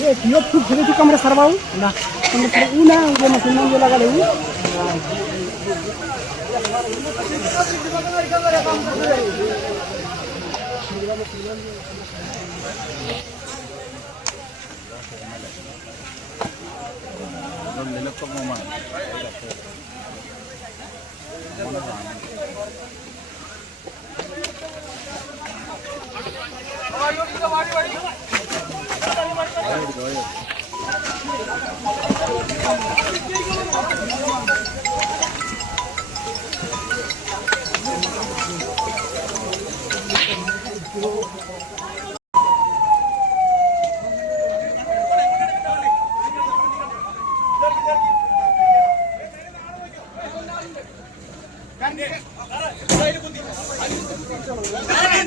ये कियो खूब खेले थी कमरे सरवाऊ ना कमरे सर ऊ ना वो Thank you. Lagale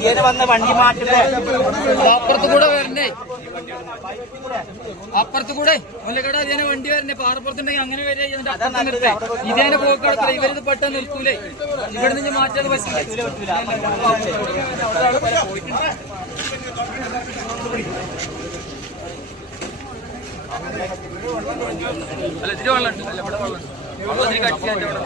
ഇതിന് വന്ന വണ്ടി മാറ്റല്ലേ അപ്പുറത്ത് കൂടെ വരണ്ടേ? അപ്പുറത്ത് കൂടെ മുല്ലക്കട ഇതിനെ വണ്ടി വരണ്ടേ? പാറപ്പുറത്തുണ്ടെങ്കിൽ അങ്ങനെ വരെ നിർത്തേ. ഇതേനെ പോക്കടക്കില്ല ഇവരിത് പെട്ടെന്ന് നിർത്തൂലേ? ഇവിടെ നിന്ന് മാറ്റാൻ പറ്റില്ല അല്ല ഇതിന് വെള്ളം ഉണ്ട് അല്ല ഇവിടെ വെള്ളം വെള്ളത്തിന് കട്ടിയായിട്ട് ഇവിടെ.